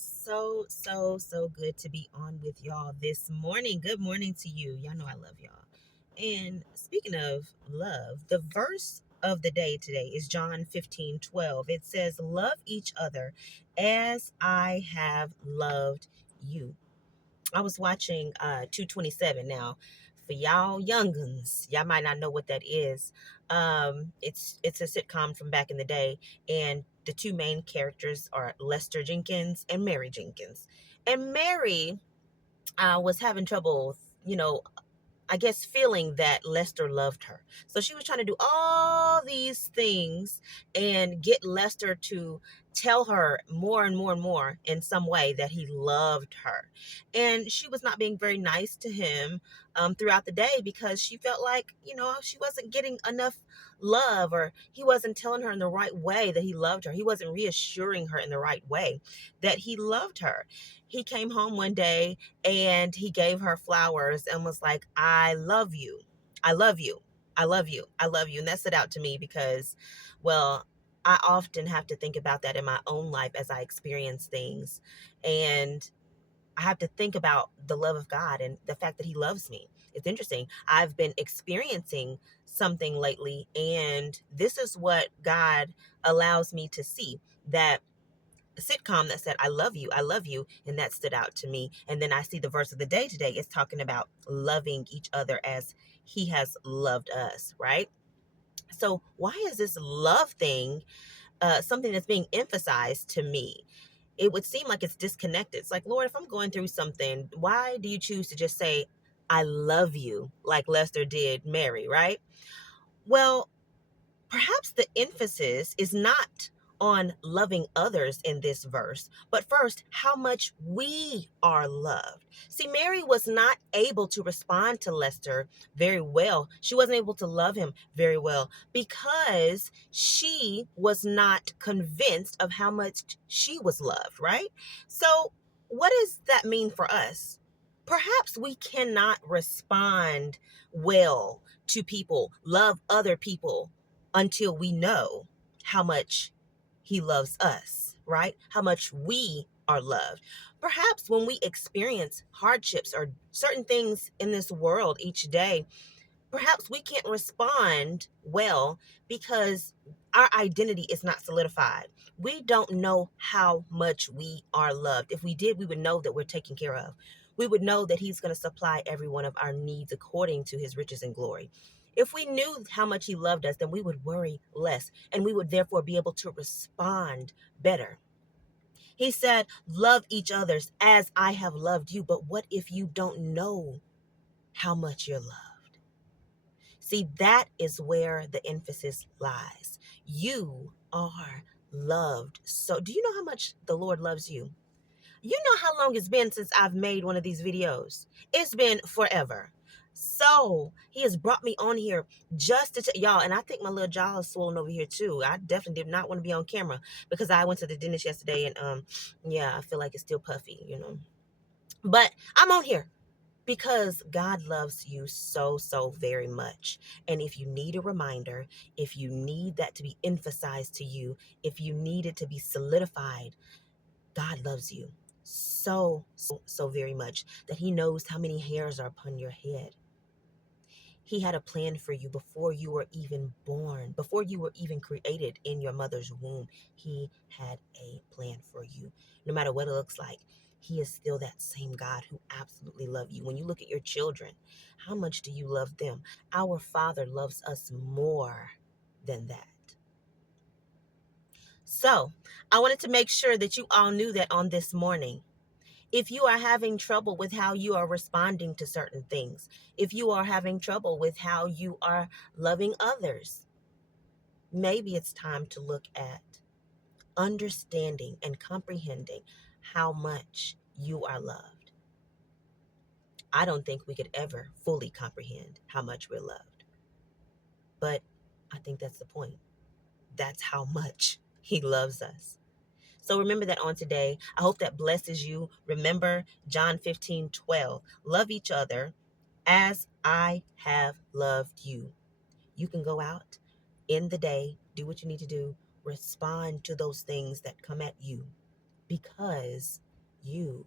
So good to be on with y'all this morning. Good morning to you. Y'all know I love y'all. And speaking of love, the verse of the day today is John 15:12. It says, "Love each other as I have loved you." I was watching 227 now. For y'all younguns, y'all might not know what that is. It's a sitcom from back in the day, and the two main characters are Lester Jenkins and Mary Jenkins. And Mary was having trouble, you know, I guess feeling that Lester loved her. So she was trying to do all these things and get Lester to tell her more and more and more in some way that he loved her. And she was not being very nice to him throughout the day because she felt like, she wasn't getting enough love, or he wasn't telling her in the right way that he loved her. He wasn't reassuring her in the right way that he loved her. He came home one day and he gave her flowers and was like, "I love you. I love you. I love you. I love you." And that stood out to me because, well, I often have to think about that in my own life as I experience things. And I have to think about the love of God and the fact that He loves me. It's interesting. I've been experiencing something lately, and this is what God allows me to see, that sitcom that said, I love you," and that stood out to me. And then I see the verse of the day today. It's talking about loving each other as He has loved us, right? So why is this love thing something that's being emphasized to me? It would seem like it's disconnected. It's like, Lord, if I'm going through something, why do you choose to just say, "I love you," like Lester did Mary, right? Well, perhaps the emphasis is not on loving others in this verse, but first, how much we are loved. See, Mary was not able to respond to Lester very well. She wasn't able to love him very well because she was not convinced of how much she was loved, right? So, what does that mean for us? Perhaps we cannot respond well to people, love other people, until we know how much He loves us, right? How much we are loved. Perhaps when we experience hardships or certain things in this world each day, perhaps we can't respond well because our identity is not solidified. We don't know how much we are loved. If we did, we would know that we're taken care of. We would know that He's going to supply every one of our needs according to His riches and glory. If we knew how much He loved us, then we would worry less, and we would therefore be able to respond better. He said, "Love each other's as I have loved you." But what if you don't know how much you're loved? See, that is where the emphasis lies. You are loved. So, do you know how much the Lord loves you? You know how long it's been since I've made one of these videos? It's been forever. So, He has brought me on here just to y'all, and I think my little jaw is swollen over here too. I definitely did not want to be on camera because I went to the dentist yesterday, and yeah, I feel like it's still puffy. But I'm on here because God loves you so very much. And if you need a reminder, if you need that to be emphasized to you, if you need it to be solidified, God loves you so very much that He knows how many hairs are upon your head. He had a plan for you before you were even born, before you were even created in your mother's womb. He had a plan for you. No matter what it looks like, He is still that same God who absolutely loves you. When you look at your children, how much do you love them? Our Father loves us more than that. So, I wanted to make sure that you all knew that on this morning. If you are having trouble with how you are responding to certain things, if you are having trouble with how you are loving others, maybe it's time to look at understanding and comprehending how much you are loved. I don't think we could ever fully comprehend how much we're loved, but I think that's the point. That's how much He loves us. So remember that on today. I hope that blesses you. Remember John 15:12. Love each other as I have loved you. You can go out in the day, do what you need to do, respond to those things that come at you because you